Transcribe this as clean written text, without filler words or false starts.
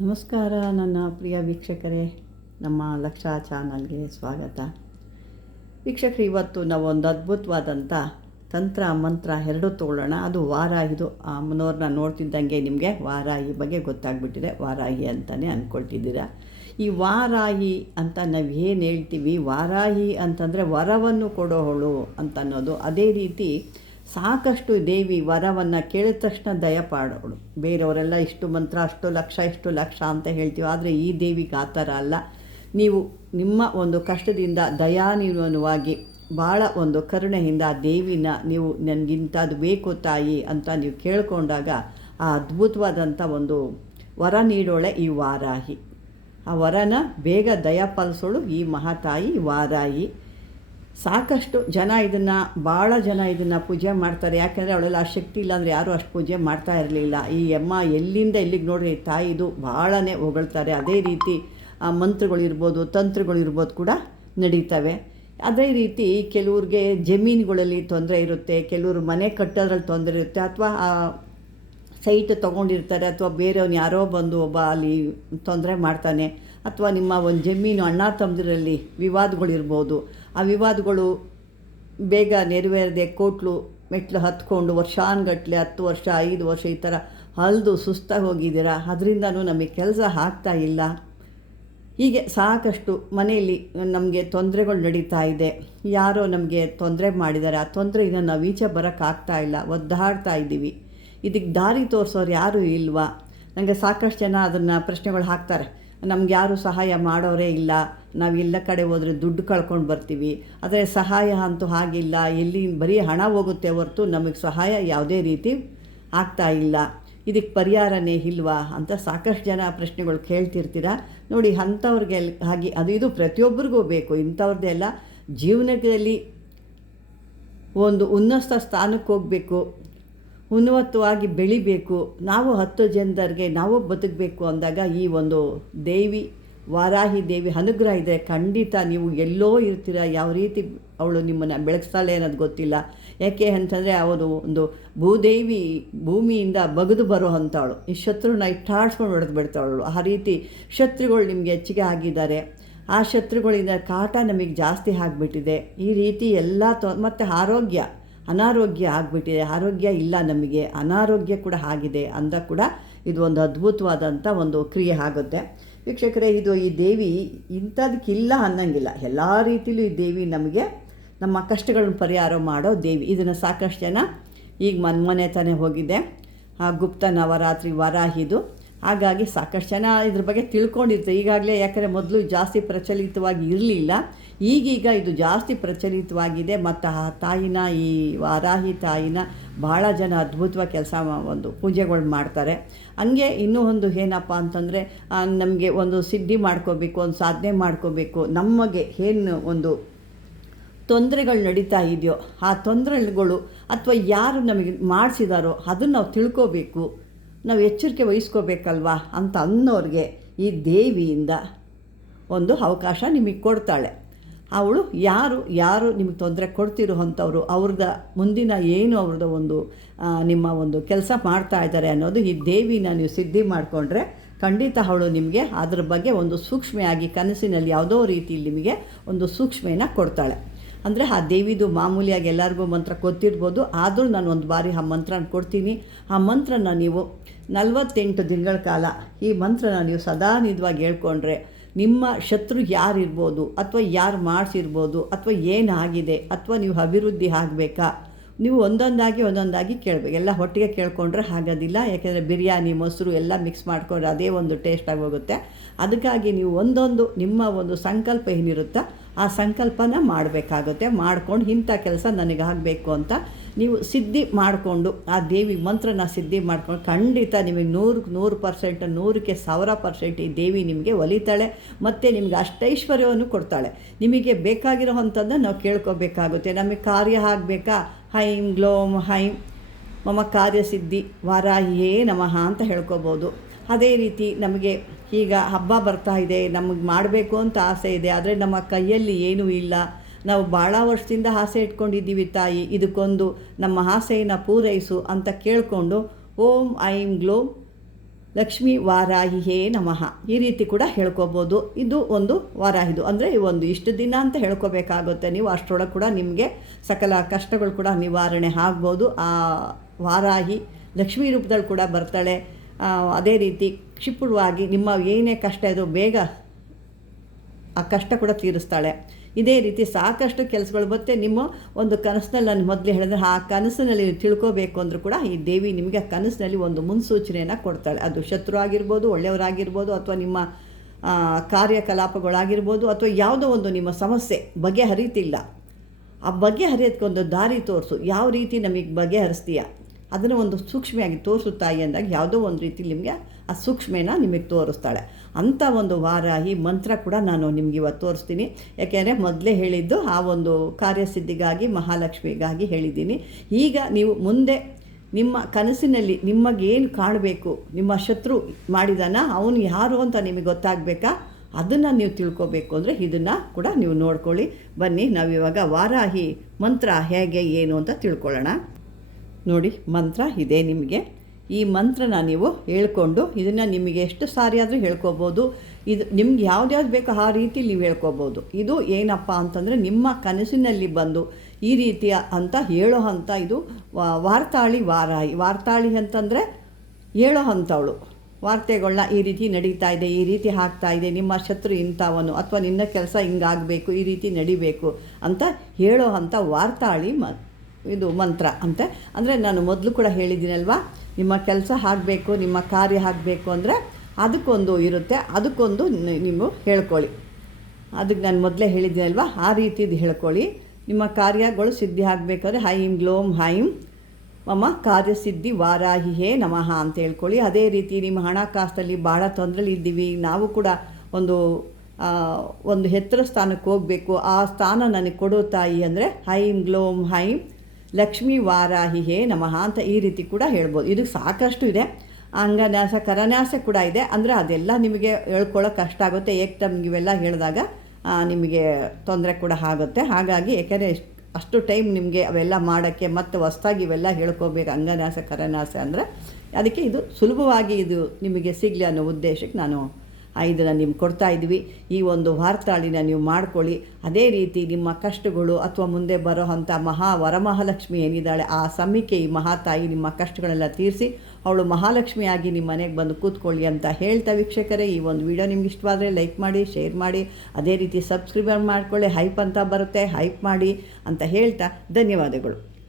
ನಮಸ್ಕಾರ ನನ್ನ ಪ್ರಿಯ ವೀಕ್ಷಕರೇ, ನಮ್ಮ ಲಕ್ಷ ಚಾನಲ್ಗೆ ಸ್ವಾಗತ. ವೀಕ್ಷಕರು, ಇವತ್ತು ನಾವು ಒಂದು ಅದ್ಭುತವಾದಂಥ ತಂತ್ರ ಮಂತ್ರ ಎರಡೂ ತೊಗೊಳ್ಳೋಣ. ಅದು ವಾರಾಹಿದು. ಅಮ್ಮನವ್ರನ್ನ ನೋಡ್ತಿದ್ದಂಗೆ ನಿಮಗೆ ವಾರಾಹಿ ಬಗ್ಗೆ ಗೊತ್ತಾಗ್ಬಿಟ್ಟಿದೆ. ವಾರಾಹಿ ಅಂತಲೇ ಅಂದ್ಕೊಳ್ತಿದ್ದೀರಾ. ಈ ವಾರಾಹಿ ಅಂತ ನಾವು ಏನು ಹೇಳ್ತೀವಿ, ವಾರಾಹಿ ಅಂತಂದರೆ ವರವನ್ನು ಕೊಡೋವಳು ಅಂತ ಅನ್ನೋದು. ಅದೇ ರೀತಿ ಸಾಕಷ್ಟು ದೇವಿ ವರವನ್ನು ಕೇಳಿದ ತಕ್ಷಣ ದಯಪಾಡೋಳು. ಬೇರೆಯವರೆಲ್ಲ ಇಷ್ಟು ಮಂತ್ರ, ಅಷ್ಟು ಲಕ್ಷ ಅಂತ ಹೇಳ್ತೀವಿ. ಆದರೆ ಈ ದೇವಿಗೆ ಆ ಥರ ಅಲ್ಲ. ನೀವು ನಿಮ್ಮ ಒಂದು ಕಷ್ಟದಿಂದ ದಯಾನಿರ್ವನವಾಗಿ ಭಾಳ ಒಂದು ಕರುಣೆಯಿಂದ ಆ ದೇವಿನ ನೀವು ನನಗಿಂಥದ್ದು ಬೇಕು ತಾಯಿ ಅಂತ ನೀವು ಕೇಳಿಕೊಂಡಾಗ ಆ ಅದ್ಭುತವಾದಂಥ ಒಂದು ವರ ನೀಡೋಳೆ ಈ ವಾರಾಹಿ. ಆ ವರನ ಬೇಗ ದಯಪಾಲಿಸೋಳು ಈ ಮಹಾತಾಯಿ ವಾರಾಹಿ. ಸಾಕಷ್ಟು ಜನ ಭಾಳ ಜನ ಇದನ್ನು ಪೂಜೆ ಮಾಡ್ತಾರೆ. ಯಾಕೆಂದರೆ ಅವಳೆಲ್ಲ ಆ ಶಕ್ತಿ ಇಲ್ಲಾಂದರೆ ಯಾರೂ ಅಷ್ಟು ಪೂಜೆ ಮಾಡ್ತಾ ಇರಲಿಲ್ಲ. ಈ ಅಮ್ಮ ಎಲ್ಲಿಂದ ಎಲ್ಲಿಗೆ ನೋಡ್ರಿ ತಾಯಿದು ಭಾಳನೇ ಹೊಗಳ್ತಾರೆ. ಅದೇ ರೀತಿ ಮಂತ್ರಗಳಿರ್ಬೋದು, ತಂತ್ರಗಳಿರ್ಬೋದು ಕೂಡ ನಡೀತವೆ. ಅದೇ ರೀತಿ ಕೆಲವ್ರಿಗೆ ಜಮೀನುಗಳಲ್ಲಿ ತೊಂದರೆ ಇರುತ್ತೆ, ಕೆಲವರು ಮನೆ ಕಟ್ಟೋದ್ರಲ್ಲಿ ತೊಂದರೆ ಇರುತ್ತೆ, ಅಥವಾ ಸೈಟ್ ತೊಗೊಂಡಿರ್ತಾರೆ, ಅಥವಾ ಬೇರೆಯವ್ನು ಯಾರೋ ಬಂದು ಒಬ್ಬ ಅಲ್ಲಿ ತೊಂದರೆ ಮಾಡ್ತಾನೆ, ಅಥವಾ ನಿಮ್ಮ ಒಂದು ಜಮೀನು ಅಣ್ಣ ತಮ್ಮದಿರಲ್ಲಿ ವಿವಾದಗಳಿರ್ಬೋದು. ಆ ವಿವಾದಗಳು ಬೇಗ ನೆರವೇರದೆ ಕೋಟ್ಲು ಮೆಟ್ಲು ಹತ್ಕೊಂಡು ವರ್ಷಾನುಗಟ್ಟಲೆ 10 ವರ್ಷ 5 ವರ್ಷ ಈ ಥರ ಹಲ್ದು ಸುಸ್ತಾಗಿ ಹೋಗಿದ್ದೀರಾ. ಅದರಿಂದನೂ ನಮಗೆ ಕೆಲಸ ಆಗ್ತಾ ಇಲ್ಲ. ಹೀಗೆ ಸಾಕಷ್ಟು ಮನೆಯಲ್ಲಿ ನಮಗೆ ತೊಂದರೆಗಳು ನಡೀತಾ ಇದೆ. ಯಾರೋ ನಮಗೆ ತೊಂದರೆ ಮಾಡಿದ್ದಾರೆ, ಆ ತೊಂದರೆಯಿಂದ ನಾವು ಈಚೆ ಬರೋಕ್ಕಾಗ್ತಾ ಇಲ್ಲ, ಒದ್ದಾಡ್ತಾ ಇದ್ದೀವಿ. ಇದಕ್ಕೆ ದಾರಿ ತೋರಿಸೋರು ಯಾರೂ ಇಲ್ವಾ? ನನಗೆ ಸಾಕಷ್ಟು ಜನ ಅದನ್ನು ಪ್ರಶ್ನೆಗಳು ಹಾಕ್ತಾರೆ. ನಮ್ಗೆ ಯಾರೂ ಸಹಾಯ ಮಾಡೋರೇ ಇಲ್ಲ, ನಾವು ಎಲ್ಲ ಕಡೆ ಹೋದರೆ ದುಡ್ಡು ಕಳ್ಕೊಂಡು ಬರ್ತೀವಿ, ಆದರೆ ಸಹಾಯ ಅಂತೂ ಹಾಗಿಲ್ಲ, ಎಲ್ಲಿ ಬರೀ ಹಣ ಹೋಗುತ್ತೆ ಹೊರತು ನಮಗೆ ಸಹಾಯ ಯಾವುದೇ ರೀತಿ ಆಗ್ತಾ ಇಲ್ಲ, ಇದಕ್ಕೆ ಪರಿಹಾರನೇ ಇಲ್ವಾ ಅಂತ ಸಾಕಷ್ಟು ಜನ ಪ್ರಶ್ನೆಗಳು ಕೇಳ್ತಿರ್ತೀರ. ನೋಡಿ, ಅಂಥವ್ರಿಗೆ ಹಾಗೆ ಇದು ಪ್ರತಿಯೊಬ್ಬರಿಗೂ ಬೇಕು. ಇಂಥವ್ರದ್ದೇ ಎಲ್ಲ ಜೀವನದಲ್ಲಿ ಒಂದು ಉನ್ನತ ಸ್ಥಾನಕ್ಕೆ ಹೋಗಬೇಕು, ಉನ್ನತವಾಗಿ ಬೆಳಿಬೇಕು, ನಾವು 10 ಜನರಿಗೆ ನಾವು ಬದುಕಬೇಕು ಅಂದಾಗ ಈ ಒಂದು ದೇವಿ ವಾರಾಹಿ ದೇವಿ ಅನುಗ್ರಹ ಇದೆ. ಖಂಡಿತ ನೀವು ಎಲ್ಲೋ ಇರ್ತೀರ, ಯಾವ ರೀತಿ ಅವಳು ನಿಮ್ಮನ್ನು ಬೆಳಗ್ಸ್ತಾಳೆ ಅನ್ನೋದು ಗೊತ್ತಿಲ್ಲ. ಯಾಕೆ ಅಂತಂದರೆ ಅವಳು ಒಂದು ಭೂದೇವಿ, ಭೂಮಿಯಿಂದ ಬಗೆದು ಬರೋ ಅಂಥವಳು. ಈ ಶತ್ರುನ ಇಟ್ಟಾಡ್ಸ್ಕೊಂಡು ಹೊಡೆದು ಬಿಡ್ತಾವಳು. ಆ ರೀತಿ ಶತ್ರುಗಳು ನಿಮಗೆ ಹೆಚ್ಚಿಗೆ ಆಗಿದ್ದಾರೆ. ಆ ಶತ್ರುಗಳಿಂದ ಕಾಟ ನಮಗೆ ಜಾಸ್ತಿ ಆಗಿಬಿಟ್ಟಿದೆ. ಈ ರೀತಿ ಎಲ್ಲ ಮತ್ತು ಅನಾರೋಗ್ಯ ಆಗಿಬಿಟ್ಟಿದೆ. ಆರೋಗ್ಯ ಇಲ್ಲ, ನಮಗೆ ಅನಾರೋಗ್ಯ ಕೂಡ ಆಗಿದೆ ಅಂದ ಕೂಡ ಇದು ಒಂದು ಅದ್ಭುತವಾದಂಥ ಒಂದು ಕ್ರಿಯೆ ಆಗುತ್ತೆ. ವೀಕ್ಷಕರೇ, ಈ ದೇವಿ ಇಂಥದಕ್ಕಿಲ್ಲ ಅನ್ನಂಗಿಲ್ಲ. ಎಲ್ಲ ರೀತಿಯಲ್ಲೂ ಈ ದೇವಿ ನಮಗೆ ನಮ್ಮ ಕಷ್ಟಗಳನ್ನು ಪರಿಹಾರ ಮಾಡೋ ದೇವಿ. ಇದನ್ನು ಸಾಕಷ್ಟು ಜನ ಈಗ ಮನೆ ತಾನೇ ಹೋಗಿದೆ ಗುಪ್ತ ನವರಾತ್ರಿ ವಾರಾಹಿದು. ಹಾಗಾಗಿ ಸಾಕಷ್ಟು ಜನ ಇದ್ರ ಬಗ್ಗೆ ತಿಳ್ಕೊಂಡಿರ್ತಾರೆ ಈಗಾಗಲೇ. ಯಾಕಂದರೆ ಮೊದಲು ಜಾಸ್ತಿ ಪ್ರಚಲಿತವಾಗಿ ಇರಲಿಲ್ಲ, ಈಗೀಗ ಇದು ಜಾಸ್ತಿ ಪ್ರಚಲಿತವಾಗಿದೆ. ಮತ್ತು ಆ ತಾಯಿನ, ಈ ವಾರಾಹಿ ತಾಯಿನ ಭಾಳ ಜನ ಅದ್ಭುತವಾಗಿ ಒಂದು ಪೂಜೆಗಳು ಮಾಡ್ತಾರೆ. ಹಂಗೆ ಇನ್ನೂ ಒಂದು ಏನಪ್ಪ ಅಂತಂದರೆ, ನಮಗೆ ಒಂದು ಸಿದ್ಧಿ ಮಾಡ್ಕೋಬೇಕು, ಒಂದು ಸಾಧನೆ ಮಾಡ್ಕೋಬೇಕು, ನಮಗೆ ಏನು ಒಂದು ತೊಂದರೆಗಳು ನಡೀತಾ ಇದೆಯೋ ಆ ತೊಂದರೆಗಳು ಅಥವಾ ಯಾರು ನಮಗೆ ಮಾಡಿಸಿದಾರೋ ಅದನ್ನು ನಾವು ತಿಳ್ಕೋಬೇಕು, ನಾವು ಎಚ್ಚರಿಕೆ ವಹಿಸ್ಕೋಬೇಕಲ್ವಾ ಅಂತ ಅನ್ನೋರಿಗೆ ಈ ದೇವಿಯಿಂದ ಒಂದು ಅವಕಾಶ ನಿಮಗೆ ಕೊಡ್ತಾಳೆ. ಅವಳು ಯಾರು ನಿಮಗೆ ತೊಂದರೆ ಕೊಡ್ತಿರೋ ಅಂಥವ್ರು, ಅವ್ರದ್ದು ಮುಂದಿನ ಏನು ಅವ್ರದ್ದು ಒಂದು ನಿಮ್ಮ ಒಂದು ಕೆಲಸ ಮಾಡ್ತಾ ಇದ್ದಾರೆ ಅನ್ನೋದು ಈ ದೇವಿನ ನೀವು ಸಿದ್ಧಿ ಮಾಡಿಕೊಂಡ್ರೆ ಖಂಡಿತ ಅವಳು ನಿಮಗೆ ಅದ್ರ ಬಗ್ಗೆ ಒಂದು ಸೂಕ್ಷ್ಮೆಯಾಗಿ ಕನಸಿನಲ್ಲಿ ಯಾವುದೋ ರೀತಿಯಲ್ಲಿ ನಿಮಗೆ ಒಂದು ಸೂಕ್ಷ್ಮೆಯನ್ನು ಕೊಡ್ತಾಳೆ. ಅಂದರೆ ಆ ದೇವಿದು ಮಾಮೂಲಿಯಾಗಿ ಎಲ್ಲರಿಗೂ ಮಂತ್ರ ಗೊತ್ತಿರ್ಬೋದು, ಆದರೂ ನಾನು ಒಂದು ಬಾರಿ ಆ ಮಂತ್ರನ ಕೊಡ್ತೀನಿ. ಆ ಮಂತ್ರನ ನೀವು 48 ದಿನಗಳ ಕಾಲ ಈ ಮಂತ್ರನ ನೀವು ಸದಾ ನಿಧವಾಗಿ ಹೇಳ್ಕೊಂಡ್ರೆ ನಿಮ್ಮ ಶತ್ರು ಯಾರಿರ್ಬೋದು, ಅಥವಾ ಯಾರು ಮಾಡಿಸಿರ್ಬೋದು, ಅಥವಾ ಏನಾಗಿದೆ, ಅಥವಾ ನೀವು ಅಭಿವೃದ್ಧಿ ಆಗಬೇಕಾ, ನೀವು ಒಂದೊಂದಾಗಿ ಕೇಳಬೇಕು. ಎಲ್ಲ ಒಟ್ಟಿಗೆ ಕೇಳ್ಕೊಂಡ್ರೆ ಆಗೋದಿಲ್ಲ. ಯಾಕೆಂದರೆ ಬಿರಿಯಾನಿ, ಮೊಸರು ಎಲ್ಲ ಮಿಕ್ಸ್ ಮಾಡಿಕೊಂಡ್ರೆ ಅದೇ ಒಂದು ಟೇಸ್ಟಾಗಿ ಹೋಗುತ್ತೆ. ಅದಕ್ಕಾಗಿ ನೀವು ನಿಮ್ಮ ಒಂದು ಸಂಕಲ್ಪ ಏನಿರುತ್ತೋ ಆ ಸಂಕಲ್ಪನ ಮಾಡಬೇಕಾಗುತ್ತೆ. ಮಾಡ್ಕೊಂಡು ಇಂಥ ಕೆಲಸ ನನಗೆ ಆಗಬೇಕು ಅಂತ ನೀವು ಸಿದ್ಧಿ ಮಾಡಿಕೊಂಡು ಆ ದೇವಿ ಮಂತ್ರನ ಸಿದ್ಧಿ ಮಾಡ್ಕೊಂಡು ಖಂಡಿತ ನಿಮಗೆ 100% 100ಕ್ಕೆ 1000% ಈ ದೇವಿ ನಿಮಗೆ ಒಲಿತಾಳೆ. ಮತ್ತು ನಿಮಗೆ ಅಷ್ಟೈಶ್ವರ್ಯವನ್ನು ಕೊಡ್ತಾಳೆ. ನಿಮಗೆ ಬೇಕಾಗಿರೋ ಅಂಥದ್ದನ್ನು ನಾವು ಕೇಳ್ಕೋಬೇಕಾಗುತ್ತೆ. ನಮಗೆ ಕಾರ್ಯ ಆಗಬೇಕಾ, ಹೈಂ ಗ್ಲೋಂ ಹೈಂ ಮಮ ಕಾರ್ಯಸಿದ್ಧಿ ವಾರಾಹಿಯೇ ನಮಃ ಅಂತ ಹೇಳ್ಕೊಬೋದು. ಅದೇ ರೀತಿ ನಮಗೆ ಈಗ ಹಬ್ಬ ಬರ್ತಾ ಇದೆ, ನಮಗೆ ಮಾಡಬೇಕು ಅಂತ ಆಸೆ ಇದೆ, ಆದರೆ ನಮ್ಮ ಕೈಯಲ್ಲಿ ಏನೂ ಇಲ್ಲ, ನಾವು ಭಾಳ ವರ್ಷದಿಂದ ಆಸೆ ಇಟ್ಕೊಂಡಿದ್ದೀವಿ ತಾಯಿ, ಇದಕ್ಕೊಂದು ನಮ್ಮ ಆಸೆಯನ್ನು ಪೂರೈಸು ಅಂತ ಕೇಳಿಕೊಂಡು ಓಂ ಐಂ ಗ್ಲೋಂ ಲಕ್ಷ್ಮೀ ವಾರಾಹಿಯೇ ನಮಃ ಈ ರೀತಿ ಕೂಡ ಹೇಳ್ಕೊಬೋದು. ಇದು ಒಂದು ವಾರಾಹಿದು ಅಂದರೆ ಒಂದು ಇಷ್ಟು ದಿನ ಅಂತ ಹೇಳ್ಕೊಬೇಕಾಗುತ್ತೆ ನೀವು. ಅಷ್ಟರೊಳಗೆ ಕೂಡ ನಿಮಗೆ ಸಕಲ ಕಷ್ಟಗಳು ಕೂಡ ನಿವಾರಣೆ ಆಗ್ಬೋದು. ಆ ವಾರಾಹಿ ಲಕ್ಷ್ಮೀ ರೂಪದಲ್ಲಿ ಕೂಡ ಬರ್ತಾಳೆ. ಅದೇ ರೀತಿ ಕ್ಷಿಪ್ರವಾಗಿ ನಿಮ್ಮ ಏನೇ ಕಷ್ಟ ಇದೋ ಬೇಗ ಆ ಕಷ್ಟ ಕೂಡ ತೀರಿಸ್ತಾಳೆ. ಇದೇ ರೀತಿ ಸಾಕಷ್ಟು ಕೆಲಸಗಳು ಮತ್ತೆ ನಿಮ್ಮ ಒಂದು ಕನಸಿನಲ್ಲಿ ನಾನು ಮೊದಲೇ ಹೇಳಿದ್ರೆ ಆ ಕನಸಿನಲ್ಲಿ ತಿಳ್ಕೋಬೇಕು ಅಂದರೂ ಕೂಡ ಈ ದೇವಿ ನಿಮಗೆ ಕನಸಿನಲ್ಲಿ ಒಂದು ಮುನ್ಸೂಚನೆಯನ್ನು ಕೊಡ್ತಾಳೆ. ಅದು ಶತ್ರು ಆಗಿರ್ಬೋದು, ಒಳ್ಳೆಯವರಾಗಿರ್ಬೋದು, ಅಥವಾ ನಿಮ್ಮ ಕಾರ್ಯಕಲಾಪಗಳಾಗಿರ್ಬೋದು, ಅಥವಾ ಯಾವುದೋ ಒಂದು ನಿಮ್ಮ ಸಮಸ್ಯೆ ಬಗೆಹರಿತಿಲ್ಲ, ಆ ಬಗೆಹರಿಯೋದಕ್ಕೊಂದು ದಾರಿ ತೋರಿಸು. ಯಾವ ರೀತಿ ನಮಗೆ ಬಗೆಹರಿಸ್ತೀಯ ಅದನ್ನು ಒಂದು ಸೂಕ್ಷ್ಮೆಯಾಗಿ ತೋರಿಸು ತಾಯಿ ಅಂದಾಗ ಯಾವುದೋ ಒಂದು ರೀತಿ ನಿಮಗೆ ಆ ಸೂಕ್ಷ್ಮೆನ ನಿಮಗೆ ತೋರಿಸ್ತಾಳೆ. ಅಂಥ ಒಂದು ವಾರಾಹಿ ಮಂತ್ರ ಕೂಡ ನಾನು ನಿಮ್ಗೆ ಇವತ್ತು ತೋರಿಸ್ತೀನಿ. ಯಾಕೆಂದರೆ ಮೊದಲೇ ಹೇಳಿದ್ದು ಆ ಒಂದು ಕಾರ್ಯಸಿದ್ಧಿಗಾಗಿ ಮಹಾಲಕ್ಷ್ಮಿಗಾಗಿ ಹೇಳಿದ್ದೀನಿ. ಈಗ ನೀವು ಮುಂದೆ ನಿಮ್ಮ ಕನಸಿನಲ್ಲಿ ನಿಮಗೇನು ಕಾಣಬೇಕು, ನಿಮ್ಮ ಶತ್ರು ಮಾಡಿದಾನ ಅವನು ಯಾರು ಅಂತ ನಿಮಗೆ ಗೊತ್ತಾಗಬೇಕಾ, ಅದನ್ನು ನೀವು ತಿಳ್ಕೊಬೇಕು ಅಂದರೆ ಇದನ್ನು ಕೂಡ ನೀವು ನೋಡ್ಕೊಳ್ಳಿ. ಬನ್ನಿ ನಾವಿವಾಗ ವಾರಾಹಿ ಮಂತ್ರ ಹೇಗೆ ಏನು ಅಂತ ತಿಳ್ಕೊಳ್ಳೋಣ. ನೋಡಿ, ಮಂತ್ರ ಇದೆ ನಿಮಗೆ. ಈ ಮಂತ್ರನ ನೀವು ಹೇಳ್ಕೊಂಡು ಇದನ್ನು ನಿಮಗೆ ಎಷ್ಟು ಸಾರಿ ಆದರೂ ಹೇಳ್ಕೊಬೋದು. ಇದು ನಿಮ್ಗೆ ಯಾವ್ದು ಬೇಕೋ ಆ ರೀತಿ ನೀವು ಹೇಳ್ಕೊಬೋದು. ಇದು ಏನಪ್ಪ ಅಂತಂದರೆ ನಿಮ್ಮ ಕನಸಿನಲ್ಲಿ ಬಂದು ಈ ರೀತಿಯ ಅಂತ ಹೇಳೋ ಹಂತ ಇದು ವಾರ್ತಾಳಿ ವಾರಾಹಿ. ವಾರ್ತಾಳಿ ಅಂತಂದರೆ ಹೇಳೋ ಅಂಥವಳು ವಾರ್ತೆಗಳನ್ನ ಈ ರೀತಿ ನಡೀತಾ ಇದೆ, ಈ ರೀತಿ ಆಗ್ತಾ ಇದೆ, ನಿಮ್ಮ ಶತ್ರು ಇಂಥವನು, ಅಥವಾ ನಿನ್ನ ಕೆಲಸ ಹಿಂಗಾಗಬೇಕು, ಈ ರೀತಿ ನಡಿಬೇಕು ಅಂತ ಹೇಳೋ ಅಂಥ ವಾರ್ತಾಳಿ ಇದು ಮಂತ್ರ ಅಂತ. ಅಂದರೆ ನಾನು ಮೊದಲು ಕೂಡ ಹೇಳಿದ್ದೀನಲ್ವಾ, ನಿಮ್ಮ ಕೆಲಸ ಆಗಬೇಕು, ನಿಮ್ಮ ಕಾರ್ಯ ಆಗಬೇಕು ಅಂದರೆ ಅದಕ್ಕೊಂದು ಇರುತ್ತೆ, ಅದಕ್ಕೊಂದು ನೀವು ಹೇಳ್ಕೊಳ್ಳಿ. ಅದಕ್ಕೆ ನಾನು ಮೊದಲೇ ಹೇಳಿದ್ದೀನಲ್ವಾ, ಆ ರೀತಿದು ಹೇಳ್ಕೊಳ್ಳಿ. ನಿಮ್ಮ ಕಾರ್ಯಗಳು ಸಿದ್ಧಿ ಆಗಬೇಕಾದ್ರೆ ಹೈಂ ಗ್ಲೋಮ್ ಹೈಂ ಮಮ ಕಾರ್ಯಸಿದ್ಧಿ ವಾರಾಹಿಯೇ ನಮಃ ಅಂತ ಹೇಳ್ಕೊಳ್ಳಿ. ಅದೇ ರೀತಿ ನಿಮ್ಮ ಹಣಕಾಸಲ್ಲಿ ಭಾಳ ತೊಂದರೆಲಿ ಇದ್ದೀವಿ, ನಾವು ಕೂಡ ಒಂದು ಎತ್ತರ ಸ್ಥಾನಕ್ಕೆ ಹೋಗಬೇಕು, ಆ ಸ್ಥಾನ ನನಗೆ ಕೊಡೋ ತಾಯಿ ಅಂದರೆ ಹೈಂ ಗ್ಲೋಮ್ ಹೈಂ ಲಕ್ಷ್ಮೀ ವಾರಾಹಿಯೇ ನಮಃ ಅಂತ ಈ ರೀತಿ ಕೂಡ ಹೇಳ್ಬೋದು. ಇದು ಸಾಕಷ್ಟು ಇದೆ. ಅಂಗನ್ಯಾಸ ಕರನ್ಯಾಸ ಕೂಡ ಇದೆ. ಅಂದರೆ ಅದೆಲ್ಲ ನಿಮಗೆ ಹೇಳ್ಕೊಳ್ಳೋಕೆ ಕಷ್ಟ ಆಗುತ್ತೆ. ತಮ್ಗೆ ಇವೆಲ್ಲ ಹೇಳಿದಾಗ ನಿಮಗೆ ತೊಂದರೆ ಕೂಡ ಆಗುತ್ತೆ. ಹಾಗಾಗಿ ಯಾಕೆಂದರೆ ಅಷ್ಟು ಟೈಮ್ ನಿಮಗೆ ಅವೆಲ್ಲ ಮಾಡೋಕ್ಕೆ ಮತ್ತು ಹೊಸ್ದಾಗಿ ಇವೆಲ್ಲ ಹೇಳ್ಕೋಬೇಕು ಅಂಗನ್ಯಾಸ ಕರನ್ಯಾಸ ಅಂದರೆ. ಅದಕ್ಕೆ ಇದು ಸುಲಭವಾಗಿ ಇದು ನಿಮಗೆ ಸಿಗಲಿ ಅನ್ನೋ ಉದ್ದೇಶಕ್ಕೆ ನಾನು ಇದನ್ನು ನಿಮ್ಗೆ ಕೊಡ್ತಾಯಿದ್ವಿ. ಈ ಒಂದು ವಾರ್ತಾಳಿನ ನೀವು ಮಾಡ್ಕೊಳ್ಳಿ. ಅದೇ ರೀತಿ ನಿಮ್ಮ ಕಷ್ಟಗಳು ಅಥವಾ ಮುಂದೆ ಬರೋ ಅಂಥ ವರಮಹಾಲಕ್ಷ್ಮಿ ಏನಿದ್ದಾಳೆ ಆ ಸಮೀಕೆ ಈ ಮಹಾತಾಯಿ ನಿಮ್ಮ ಕಷ್ಟಗಳೆಲ್ಲ ತೀರಿಸಿ ಅವಳು ಮಹಾಲಕ್ಷ್ಮಿಯಾಗಿ ನಿಮ್ಮ ಮನೆಗೆ ಬಂದು ಕೂತ್ಕೊಳ್ಳಿ ಅಂತ ಹೇಳ್ತಾ ವೀಕ್ಷಕರೇ, ಈ ಒಂದು ವಿಡಿಯೋ ನಿಮ್ಗೆ ಇಷ್ಟವಾದರೆ ಲೈಕ್ ಮಾಡಿ, ಶೇರ್ ಮಾಡಿ, ಅದೇ ರೀತಿ ಸಬ್ಸ್ಕ್ರೈಬ್ ಮಾಡ್ಕೊಳ್ಳಿ. ಹೈಪ್ ಅಂತ ಬರುತ್ತೆ, ಹೈಪ್ ಮಾಡಿ ಅಂತ ಹೇಳ್ತಾ ಧನ್ಯವಾದಗಳು.